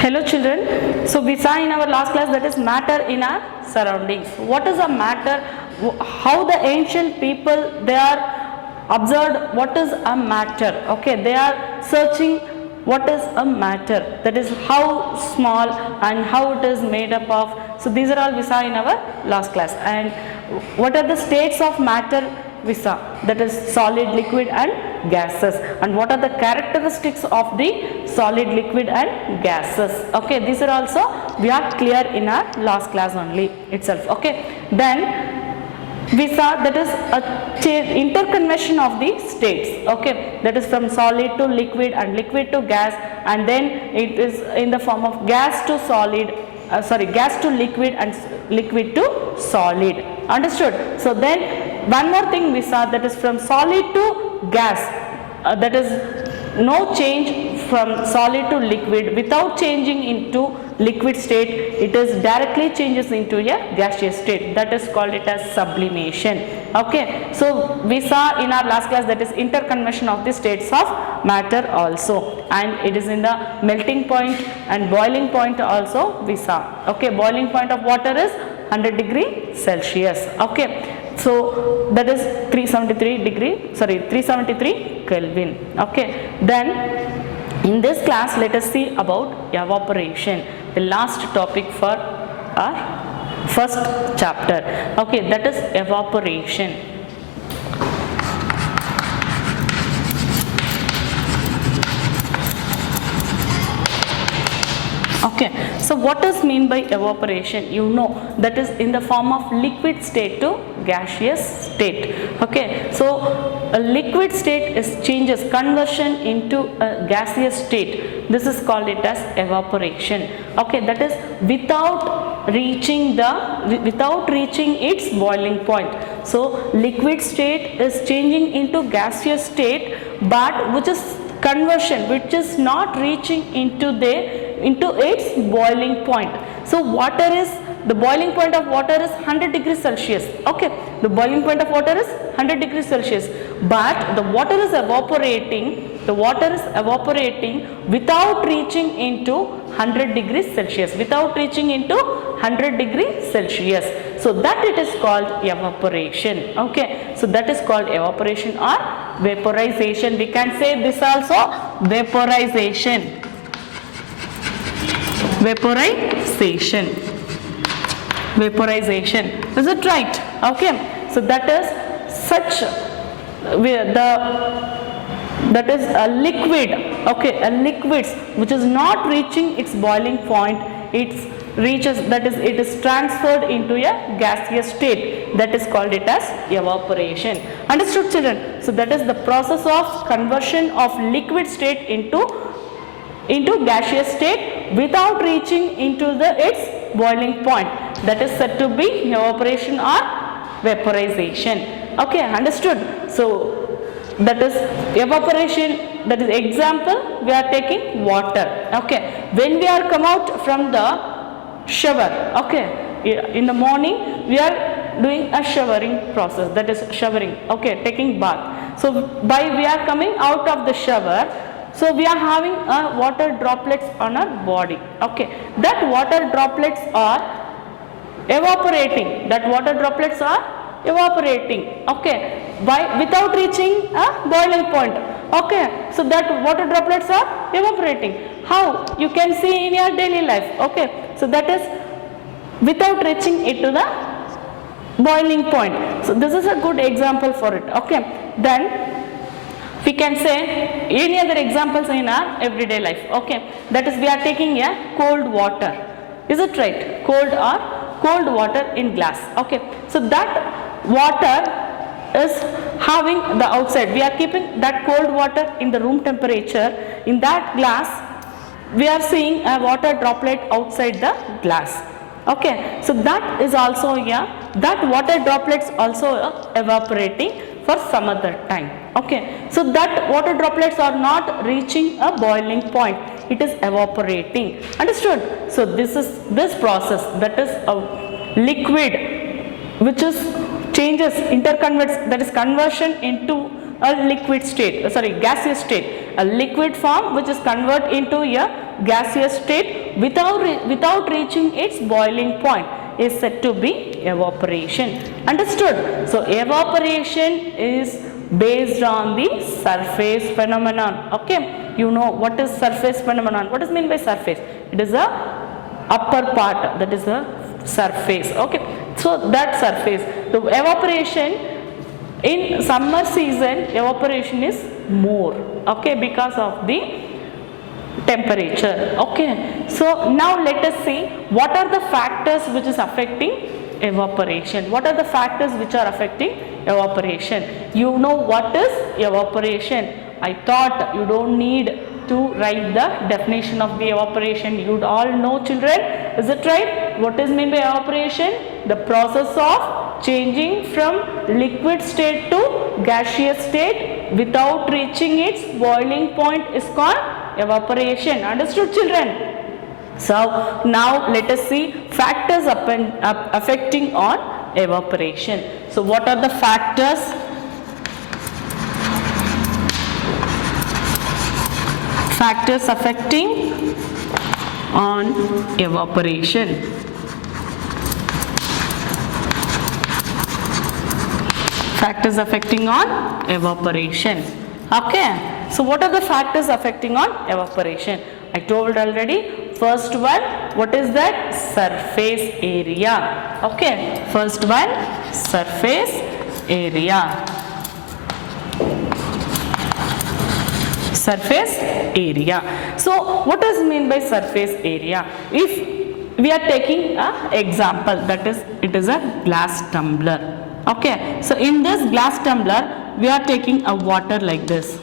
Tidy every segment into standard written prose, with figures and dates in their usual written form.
Hello children, so we saw in our last class that is matter in our surroundings. What is a matter? How the ancient people they are observed what is a matter. Okay, they are searching what is a matter, that is how small and how it is made up of. So these are all we saw in our last class. And what are the states of matter we saw, that is solid, liquid and gases, and what are the characteristics of the solid, liquid and gases. Okay, these are also we are clear in our last class only itself. Okay, then we saw that is a interconversion of the states. Okay, that is from solid to liquid and liquid to gas, and then it is in the form of gas to solid, gas to liquid and liquid to solid. Understood? So then one more thing we saw, that is from solid to gas, that is no change from solid to liquid without changing into liquid state, it is directly changes into a gaseous state, that is called it as sublimation. Okay, so we saw in our last class that is interconversion of the states of matter also, and it is in the melting point and boiling point also we saw. Okay, boiling point of water is 100 degree Celsius. Okay, so that is 373 Kelvin. Okay, then in this class let us see about evaporation, the last topic for our first chapter. Okay, that is evaporation. Okay, so what does mean by evaporation? You know, that is in the form of liquid state to gaseous state. Okay, so a liquid state is changes, conversion into a gaseous state. This is called it as evaporation. Okay, that is without reaching its boiling point. So liquid state is changing into gaseous state, but which is conversion, which is not reaching into its boiling point. So water is, the boiling point of water is 100 degrees Celsius. Okay, the boiling point of water is 100 degrees Celsius, but the water is evaporating without reaching into 100 degrees Celsius, so that it is called evaporation. Okay, so that is called evaporation or vaporization. We can say this also, vaporization. Is it right? Okay, so that is that is a liquid. Okay, a liquid which is not reaching its boiling point, it is transferred into a gaseous state, that is called it as evaporation. Understood children? So that is the process of conversion of liquid state into gaseous state without reaching into its boiling point, that is said to be evaporation or vaporization. Okay, understood? So that is evaporation, that is example we are taking water. Okay, when we are come out from the shower, okay, in the morning we are doing a showering process, that is showering, okay, taking bath. So we are coming out of the shower, so we are having water droplets on our body. Okay, that water droplets are evaporating, okay, without reaching a boiling point. Okay, so that water droplets are evaporating. How? You can see in your daily life. Okay, so that is without reaching it to the boiling point. So this is a good example for it. Okay, then we can say any other examples in our everyday life. Okay, that is we are taking a cold water. Is it right? Cold water in glass. Okay, so that water is having the outside, we are keeping that cold water in the room temperature. In that glass we are seeing a water droplet outside the glass. Okay, so that is also that water droplets also evaporating for some other time. Okay, so that water droplets are not reaching a boiling point, it is evaporating. Understood? So this process, that is a liquid which is changes, interconverts, that is conversion into a liquid state, gaseous state, A liquid form which is converted into a gaseous state without reaching its boiling point is said to be evaporation. Understood? So evaporation is based on the surface phenomenon. Okay, you know what is surface phenomenon. What is meant by surface? It is a upper part, that is the surface. Okay, so that surface, the evaporation in summer season, evaporation is more, okay, because of the temperature. Okay, so now let us see what are the factors which is affecting evaporation. What are the factors which are affecting evaporation? You know what is evaporation. I thought you don't need to write the definition of the evaporation. You all know, children, is it right? What is meant by evaporation? The process of changing from liquid state to gaseous state without reaching its boiling point is called evaporation. Understood, children? So now let us see factors affecting on evaporation. So what are the factors? Factors affecting on evaporation. Factors affecting on evaporation. Okay, so what are the factors affecting on evaporation? I told already. First one, what is that? Surface area. Okay, first one, surface area. Surface area. So what does mean by surface area? If we are taking an example, that is, it is a glass tumbler. Okay, so in this glass tumbler we are taking a water like this.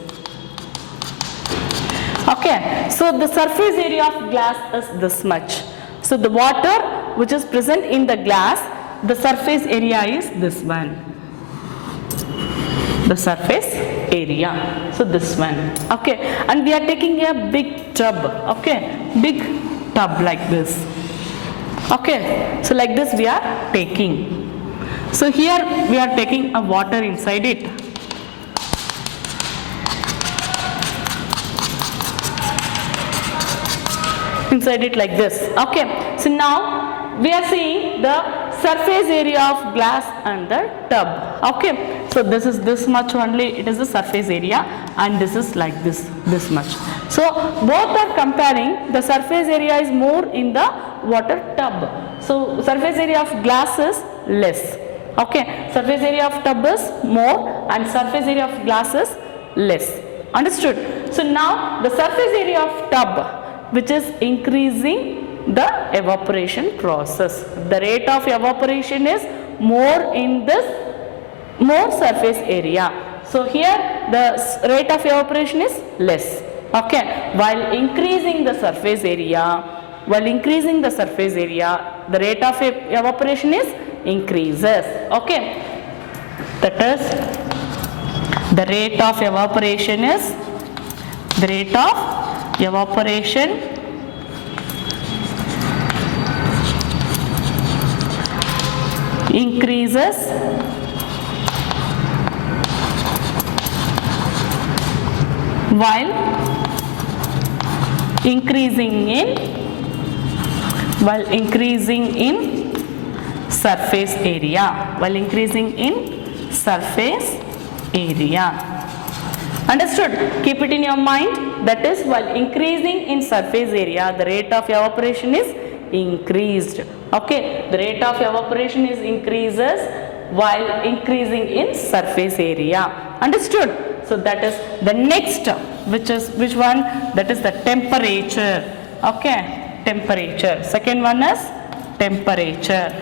Okay, so the surface area of glass is this much. So the water which is present in the glass, the surface area is this one. The surface area, so this one. Okay, and we are taking a big tub. Okay, big tub like this. Okay, so like this we are taking. So here we are taking a water inside it. Inside it like this. Okay, so now we are seeing the surface area of glass and the tub. Okay, so this is this much only, it is the surface area, and this is like this much. So both are comparing. The surface area is more in the water tub. So surface area of glass is less. Okay, surface area of tub is more and surface area of glass is less. Understood? So now the surface area of tub, which is increasing the evaporation process. The rate of evaporation is more in this more surface area. So here the rate of evaporation is less. Okay, while increasing the surface area, the rate of evaporation is increases. Okay, that is the rate of evaporation is increases while increasing in surface area. Understood? Keep it in your mind. That is, while increasing in surface area, the rate of evaporation is increased. Okay, the rate of evaporation is increases while increasing in surface area. Understood? So that is the next, which one? That is the temperature. Okay, temperature. Second one is temperature.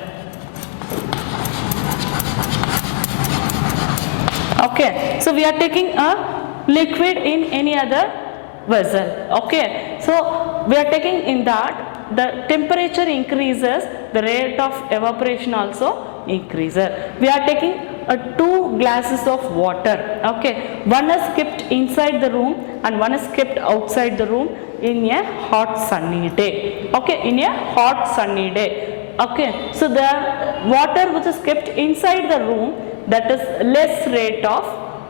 Okay, so we are taking a liquid in any other vessel. Okay, so we are taking in that the temperature increases, the rate of evaporation also increases. We are taking 2 glasses of water. Okay, one is kept inside the room and one is kept outside the room in a hot sunny day. Okay, in a hot sunny day. Okay, so the water which is kept inside the room, that is less rate of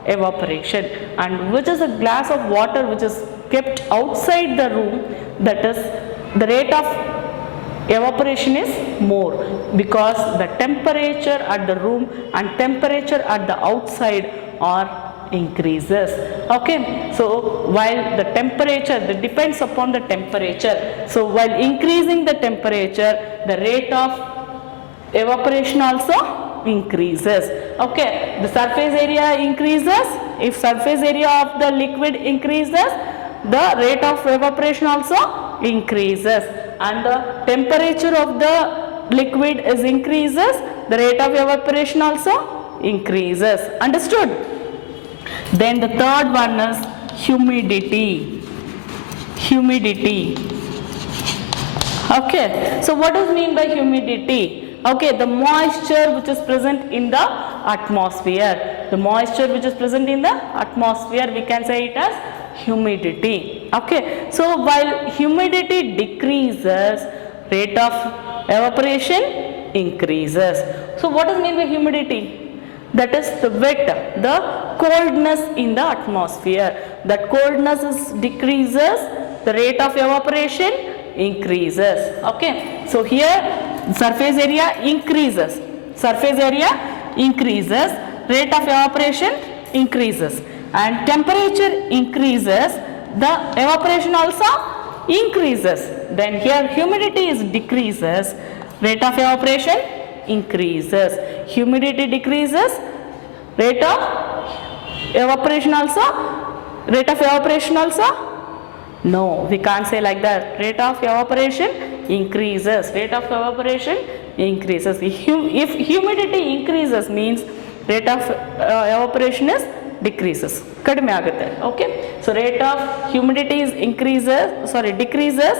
evaporation. And which is a glass of water which is kept outside the room, that is the rate of evaporation is more, because the temperature at the room and temperature at the outside are increases. Okay, so while the temperature, that depends upon the temperature, so while increasing the temperature, the rate of evaporation also increases. Okay, the surface area increases. If surface area of the liquid increases, the rate of evaporation also increases, and the temperature of the liquid is increases, the rate of evaporation also increases. Understood? Then the third one is humidity. Humidity. Okay, so what is mean by humidity? Okay, the moisture which is present in the atmosphere. The moisture which is present in the atmosphere, we can say it as humidity. Okay, so while humidity decreases, rate of evaporation increases. So what is mean by humidity? That is the wet, the coldness in the atmosphere. That coldness is decreases, the rate of evaporation increases. Okay, so here surface area increases, surface area increases, rate of evaporation increases, and temperature increases, the evaporation also increases. Then here humidity is decreases, rate of evaporation increases. Humidity decreases, rate of evaporation also, no, we can't say like that. Rate of evaporation increases, rate of evaporation increases. If humidity increases means rate of evaporation is decreases, kadime agutte. Okay, so rate of humidity is decreases,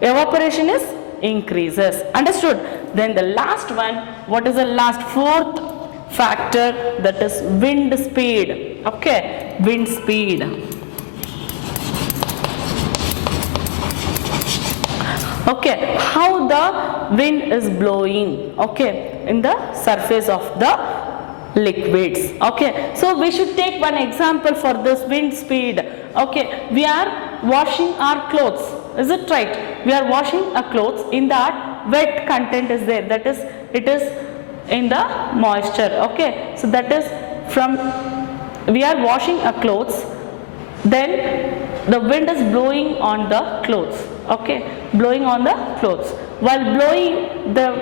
evaporation is increases. Understood? Then the last one, what is the last, fourth factor, that is wind speed. Okay, wind speed. Okay, how the wind is blowing, okay, in the surface of the liquids. Okay, so we should take one example for this wind speed. Okay, we are washing our clothes, is it right? We are washing our clothes, in that wet content is there, that is, it is in the moisture. Okay, so that is from, we are washing our clothes, then the wind is blowing on the clothes. Okay, blowing on the clothes. While blowing, the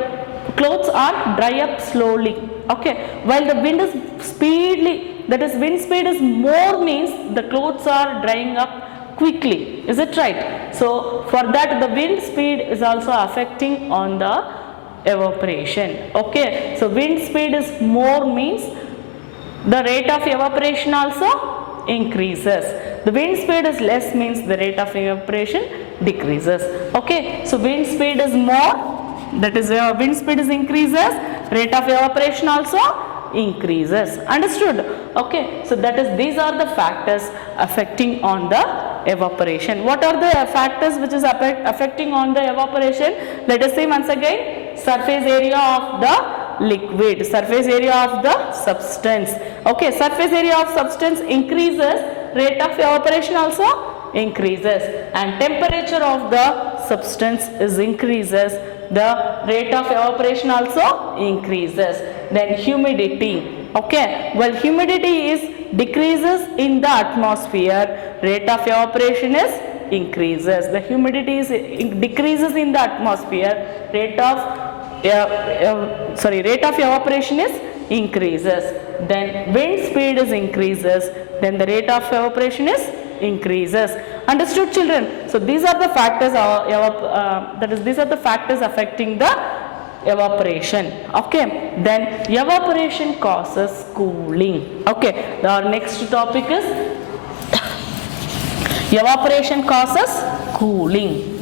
clothes are dry up slowly. Okay, while the wind is speedily, that is wind speed is more means the clothes are drying up quickly. Is it right? So for that the wind speed is also affecting on the evaporation. Okay, so wind speed is more means the rate of evaporation also increases. The wind speed is less means the rate of evaporation decreases. Okay, so wind speed is more, that is wind speed is increases, rate of evaporation also increases. Understood? Okay, so that is, these are the factors affecting on the evaporation. What are the factors which is affecting on the evaporation? Let us see once again. Surface area of the liquid, surface area of the substance. Okay, surface area of substance increases, rate of evaporation also increases, and temperature of the substance is increases, the rate of evaporation also increases. Then humidity. Okay, well, humidity is decreases in the atmosphere, rate of evaporation is increases. The humidity is decreases in the atmosphere, rate of rate of evaporation is increases. Then wind speed is increases, then the rate of evaporation is increases. Understood, children? So these are the factors these are the factors affecting the evaporation. Okay, then evaporation causes cooling. Okay, our next topic is evaporation causes cooling.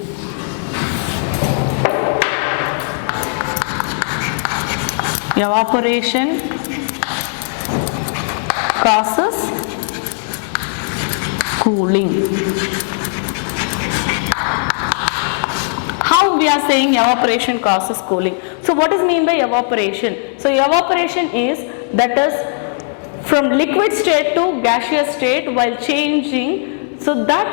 Evaporation causes cooling. How we are saying evaporation causes cooling? So what is mean by evaporation? So evaporation is, that is, from liquid state to gaseous state while changing, so that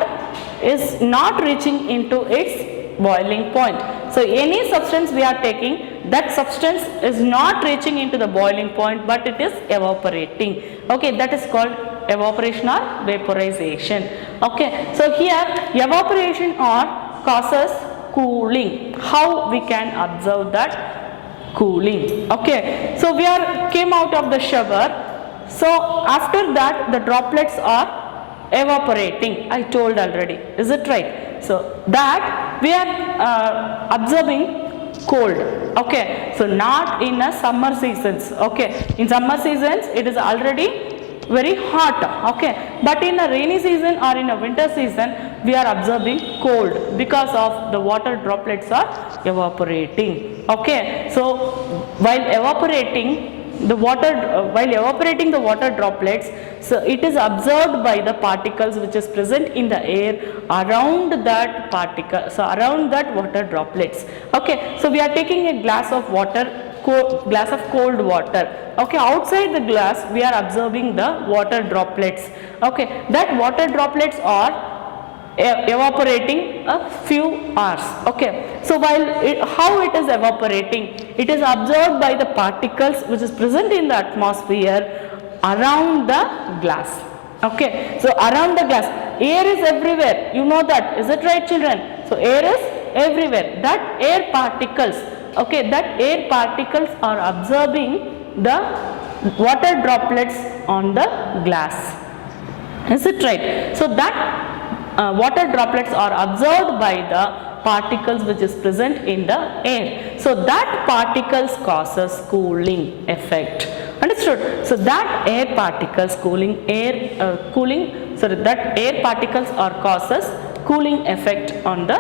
is not reaching into its boiling point. So any substance we are taking, that substance is not reaching into the boiling point, but it is evaporating. Okay, that is called evaporation or vaporization. Okay, so here evaporation or causes cooling. How we can observe that cooling? Okay, so we are came out of the shower. So after that the droplets are evaporating, I told already, is it right? So that we are observing cold. Okay, so not in a summer seasons. Okay, in summer seasons it is already very hot. Okay, but in a rainy season or in a winter season we are observing cold because of the water droplets are evaporating. Okay, so while evaporating the water droplets, so it is absorbed by the particles which is present in the air around that particle, so around that water droplets. Okay, so we are taking a glass of water, glass of cold water. Okay, outside the glass we are observing the water droplets. Okay, that water droplets are evaporating a few hours. Okay, so how it is evaporating, it is absorbed by the particles which is present in the atmosphere around the glass. Okay, so around the glass, air is everywhere, you know that, is it right children? So air is everywhere, that air particles, okay, that air particles are absorbing the water droplets on the glass, is it right? So that water droplets are absorbed by the particles which is present in the air. So that particles causes cooling effect. Understood? So that air particles that air particles are causes cooling effect on the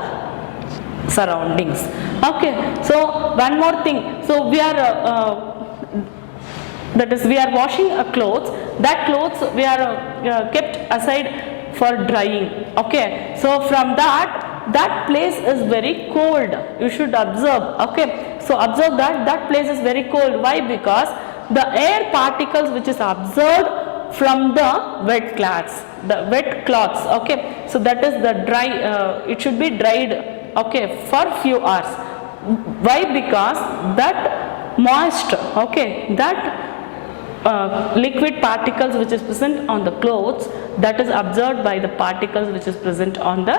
surroundings. Okay. So one more thing. So we are that is we are washing a clothes. That clothes we are kept aside for drying. Okay, so from that place is very cold, you should observe. Okay, so observe that place is very cold. Why? Because the air particles which is observed from the wet cloths, okay, so that is the dry, it should be dried, okay, for few hours. Why? Because that moist, okay, that liquid particles which is present on the clothes, that is absorbed by the particles which is present on the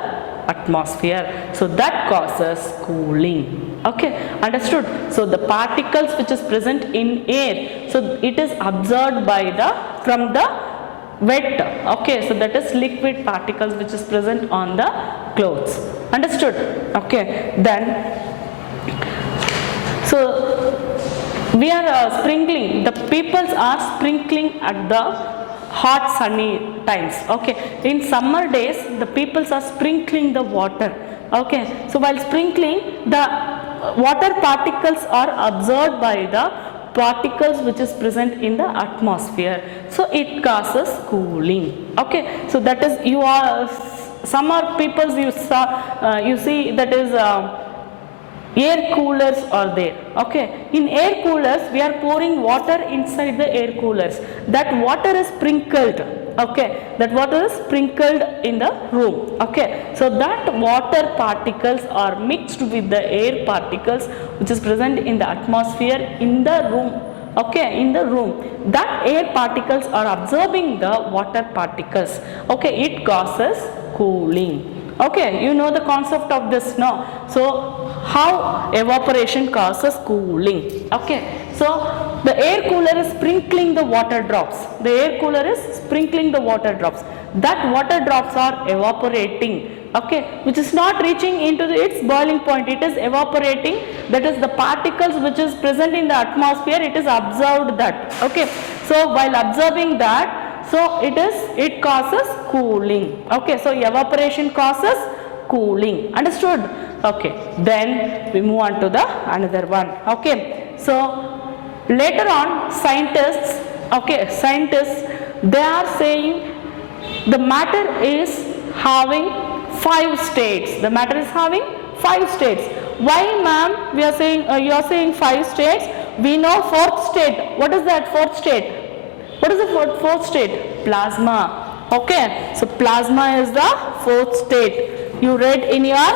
atmosphere, so that causes cooling. Okay, understood? So the particles which is present in air, so it is absorbed by from the wet, okay, so that is liquid particles which is present on the clothes. Understood? Okay, then so we are sprinkling, the peoples are sprinkling at the hot sunny times. Okay, in summer days the peoples are sprinkling the water. Okay, so while sprinkling, the water particles are absorbed by the particles which is present in the atmosphere, so it causes cooling. Okay, so that is, you are summer peoples, you see that is air coolers are there. Okay, in air coolers we are pouring water inside the air coolers, that water is sprinkled. Okay, that water is sprinkled in the room. Okay, so that water particles are mixed with the air particles which is present in the atmosphere in the room. Okay, in the room, that air particles are absorbing the water particles. Okay, it causes cooling. Okay, you know the concept of this now. So how evaporation causes cooling. Okay, so the air cooler is sprinkling the water drops. The air cooler is sprinkling the water drops. That water drops are evaporating. Okay, which is not reaching into its boiling point. It is evaporating. That is the particles which is present in the atmosphere. It is absorbed that. Okay, so while absorbing that, so it causes cooling. Okay, so evaporation causes cooling. Understood? Okay, then we move on to the another one. Okay, so later on scientists, they are saying the matter is having 5 states. The matter is having 5 states. Why, ma'am, we are saying you are saying 5 states? We know 4th state. What is that 4th state? What is the fourth state? Plasma. Okay, so plasma is the fourth state. You read in your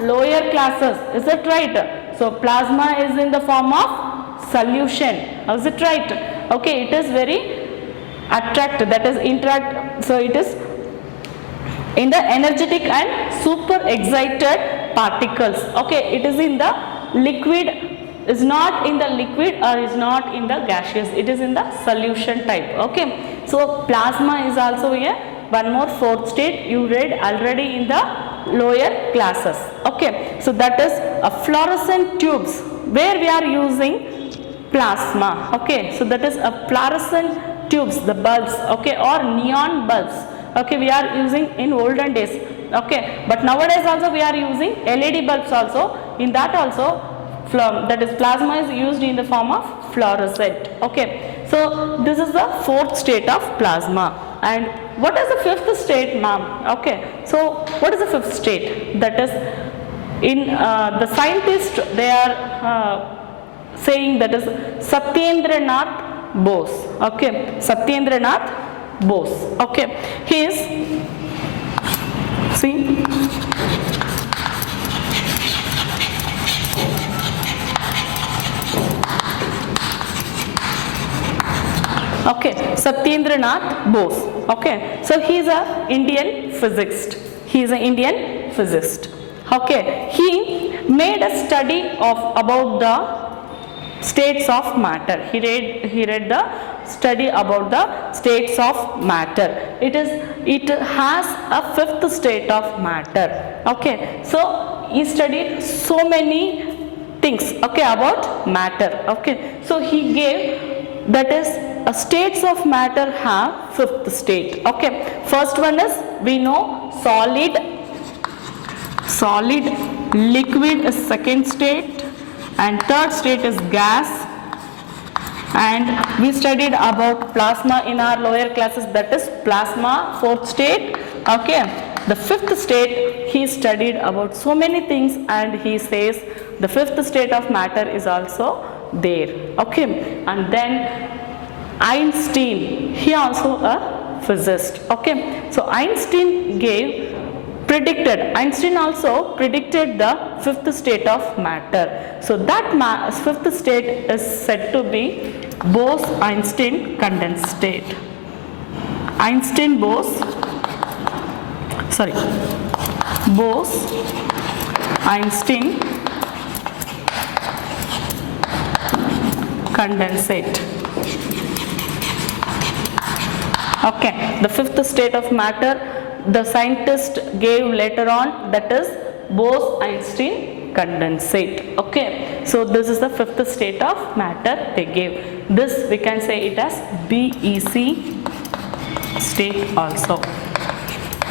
lower classes, is that right? So plasma is in the form of solution, is it right? Okay, it is very attract, that is interact, so it is in the energetic and super excited particles. Okay, it is in the liquid, is not in the liquid or is not in the gaseous, it is in the solution type. Okay, so plasma is also a one more fourth state you read already in the lower classes. Okay, so that is a fluorescent tubes where we are using plasma. Okay, so that is a fluorescent tubes, the bulbs, okay, or neon bulbs. Okay, we are using in olden days. Okay, but nowadays also we are using LED bulbs also. In that also, that is plasma is used in the form of fluorescent. Okay, so this is the fourth state of plasma. And what is the fifth state, ma'am? Okay, so what is the fifth state? That is in the scientists they are saying that is Satyendranath Bose. Okay, Satyendranath Bose. Okay, he is, see, okay, Satyendranath Bose. Okay, so he is a Indian physicist. He is an Indian physicist. Okay, he made a study of about the states of matter. He read the study about the states of matter. It has a fifth state of matter. Okay, so he studied so many things, okay, about matter. Okay, so he gave, that is states of matter have fifth state. Okay, first one is we know solid, liquid is second state, and third state is gas. And we studied about plasma in our lower classes, that is plasma, fourth state. Okay, the fifth state he studied about so many things, and he says the fifth state of matter is also there. Okay, and then Einstein, he also a physicist. Okay, so Einstein also predicted the fifth state of matter. So that fifth state is said to be Bose-Einstein condensed state. Bose-Einstein condensate. Okay, the fifth state of matter the scientist gave later on, that is Bose-Einstein condensate. Okay, so this is the fifth state of matter they gave. This we can say it as BEC state also.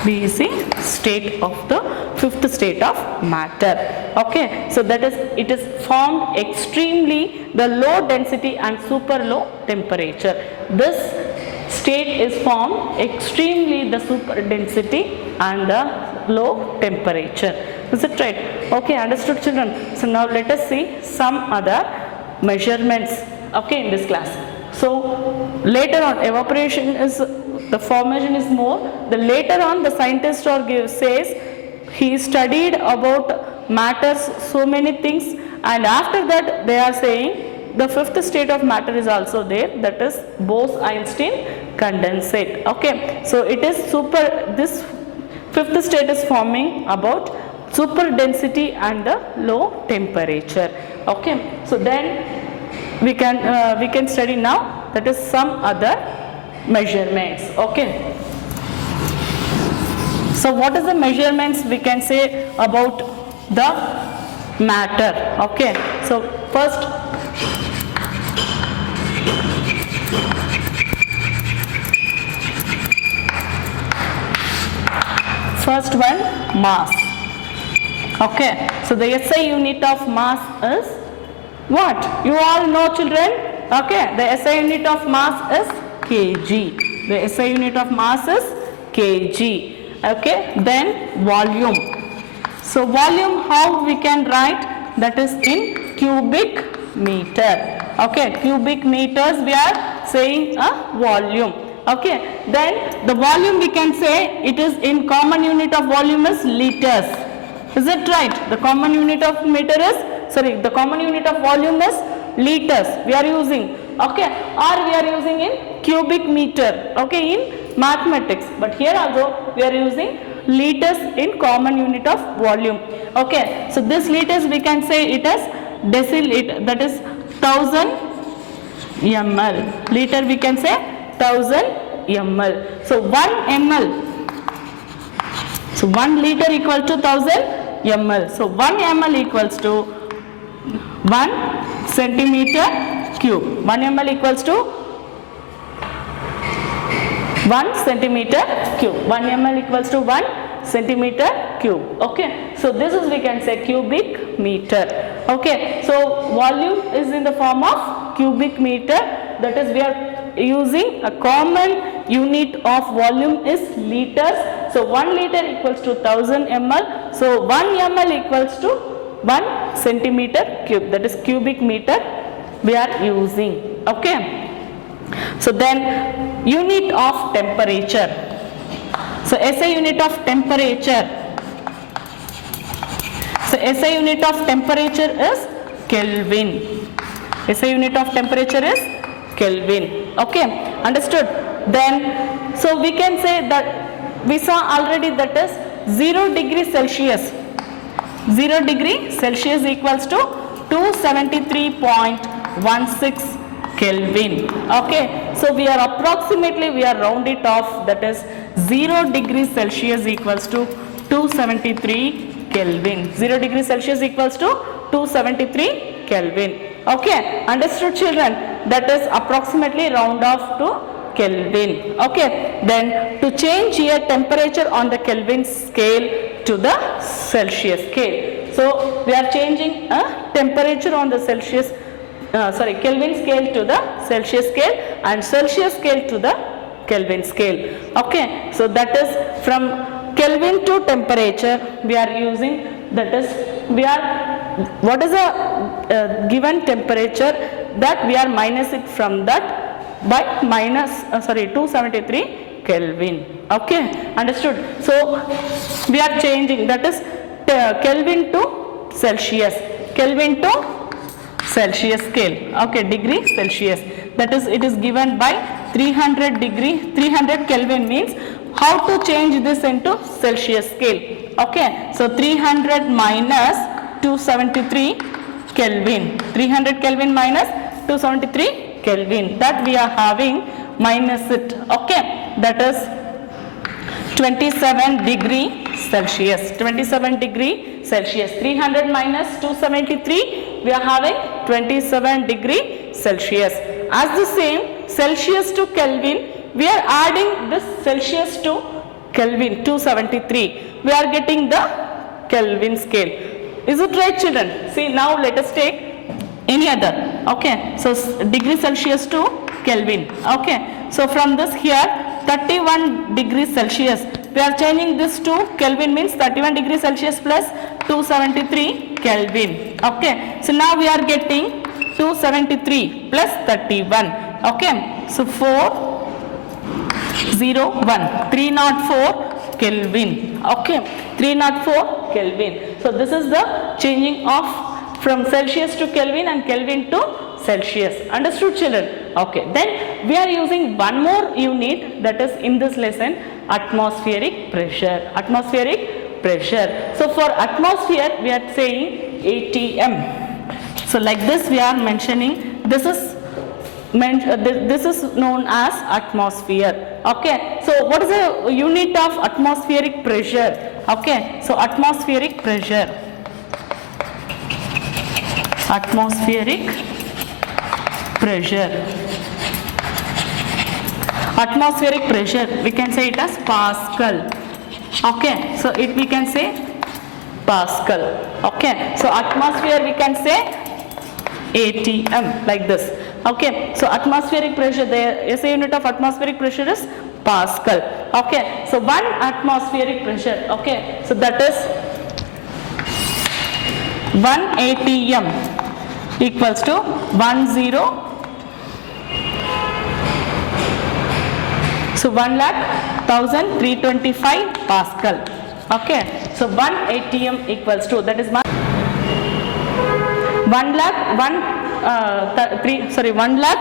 BEC state of the fifth state of matter. Okay, so that is, it is formed extremely the low density and super low temperature. This state is formed extremely the super density and the low temperature. Is it right? Okay, understood, children. So now let us see some other measurements, okay, in this class. So later on, evaporation is, the formation is more, the later on the scientist or says he studied about matters so many things, and after that they are saying the fifth state of matter is also there, that is Bose-Einstein condensate. Okay, so it is this fifth state is forming about super density and the low temperature. Okay, so then we can study now, that is some other measurements. Okay, so what is the measurements we can say about the matter? Okay, so first one, mass. Okay, so the SI unit of mass is what? You all know, children. Okay, the SI unit of mass is kg. The SI unit of mass is kg. Okay, then volume. So volume, how we can write? That is in cubic meter. Okay, cubic meters we are saying a volume. Okay, then the volume we can say it is in common unit of volume is liters. Is it right? The common unit of the common unit of volume is liters we are using. Okay, or we are using in cubic meter, okay, in mathematics, but here also we are using liters in common unit of volume. Okay, so this liters we can say it as deciliter, that is 1000 ml. Liter we can say 1000 ml. So 1 ml, so 1 liter equal to 1000 ml. So 1 ml equals to 1 centimeter cube. 1 ml equals to 1 centimeter cube. 1 ml equals to 1 centimeter cube. Okay, so this is we can say cubic meter. Okay, so volume is in the form of cubic meter, that is we are using a common unit of volume is liters. So 1 liter equals to 1000 ml. So 1 ml equals to 1 centimeter cube, that is cubic meter we are using. Okay, so then unit of temperature. So SI unit of temperature. So SI unit of temperature is Kelvin. SI unit of temperature is Kelvin. Okay, understood? Then so we can say that we saw already that is 0 degree Celsius. 0 degree Celsius equals to 273.16 Kelvin. Okay, so we are approximately, we are round it off, that is 0 degree Celsius equals to 273 Kelvin. 0 degree Celsius equals to 273 Kelvin. Okay, understood children? That is approximately round off to Kelvin. Okay, then to change here temperature on the Kelvin scale to the Celsius scale. So we are changing a temperature on the Celsius Kelvin scale to the Celsius scale and Celsius scale to the Kelvin scale. Okay, so that is from Kelvin to temperature we are using, that is we are, what is a given temperature, that we are minus it from that by minus 273 Kelvin. Okay, understood? So we are changing, that is Kelvin to Celsius, Kelvin to Celsius scale. Okay, degree Celsius, that is it is given by 300 Kelvin means how to change this into Celsius scale. Okay, so 300 minus 273 Kelvin, 300 Kelvin minus 273 Kelvin, that we are having, minus it. Okay, that is 27 degree Celsius, 27 degree Celsius. 300 minus 273 we are having 27 degree Celsius. As the same Celsius to Kelvin, we are adding this Celsius to Kelvin 273, we are getting the Kelvin scale. Is it right children? See, now let us take any other. Okay, so degree Celsius to Kelvin. Okay, so from this here 31 degrees Celsius, we are changing this to Kelvin means 31 degrees Celsius plus 273 Kelvin. Okay, so now we are getting 273 plus 31. Okay, so 401 304 Kelvin. Okay, 304 Kelvin. So this is the changing of from Celsius to Kelvin and Kelvin to Celsius. Understood children? Okay, then we are using one more unit, that is in this lesson, atmospheric pressure. Atmospheric pressure. So for atmosphere we are saying ATM. So like this we are mentioning, this is known as atmosphere. Okay, so what is the unit of atmospheric pressure? Okay, so atmospheric pressure, atmospheric pressure, atmospheric pressure we can say it as Pascal. Okay, so it we can say Pascal. Okay, so atmosphere we can say ATM, like this. Okay, so atmospheric pressure, the SI unit of atmospheric pressure is Pascal. Okay, so 1 atmospheric pressure, okay, so that is 1 ATM equals to 10 So 1 lakh 1325 Pascal. Okay. So 1 atm equals to, that is 1 lakh 1 lakh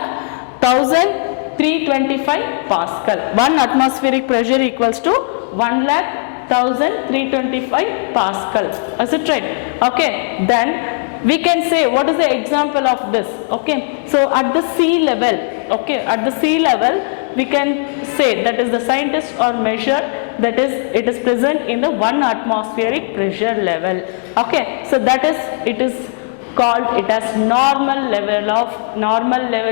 1325 Pascal. 1 atmospheric pressure equals to 1 lakh 1325 Pascal. Is it right? Okay. Then we can say, what is the example of this? Okay. So at the sea level, okay, at the sea level, we can say that is the scientists or measure that is it is present in the 1 atmospheric pressure level. Okay. So that is, it is called it as normal level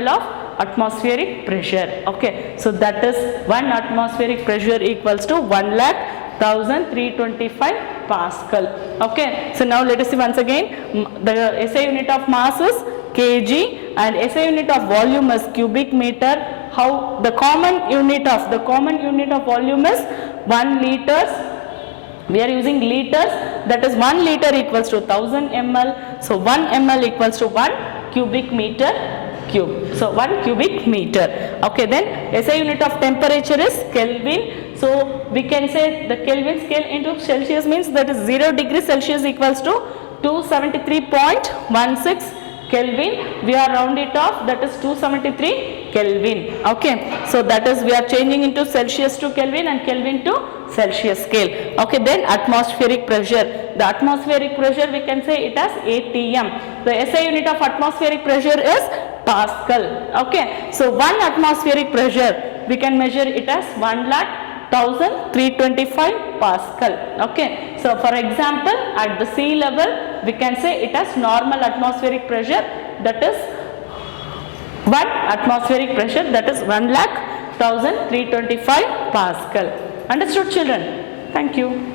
of atmospheric pressure. Okay. So that is 1 atmospheric pressure equals to 1 lakh 1325 Pascal. Okay. So now let us see once again, the SI unit of mass is kg and SI unit of volume is cubic meter. How the common unit of volume is 1 liters. We are using liters, that is 1 liter equals to 1000 ml. So 1 ml equals to 1 cubic meter cube. So 1 cubic meter. Okay. Then SI unit of temperature is Kelvin. So we can say the Kelvin scale into Celsius means that is 0 degrees Celsius equals to 273.16 Kelvin. We are round it off, that is 273 Kelvin. Okay. So that is, we are changing into Celsius to Kelvin and Kelvin to Celsius scale. Okay. Then atmospheric pressure. The atmospheric pressure we can say it as ATM. The SI unit of atmospheric pressure is Pascal. Okay. So 1 atmospheric pressure we can measure it as 1 lakh 1325 Pascal. Okay. So for example, at the sea level we can say it as normal atmospheric pressure, that is 1 atmospheric pressure, that is 1 lakh 1325 Pascal. Understood children? Thank you.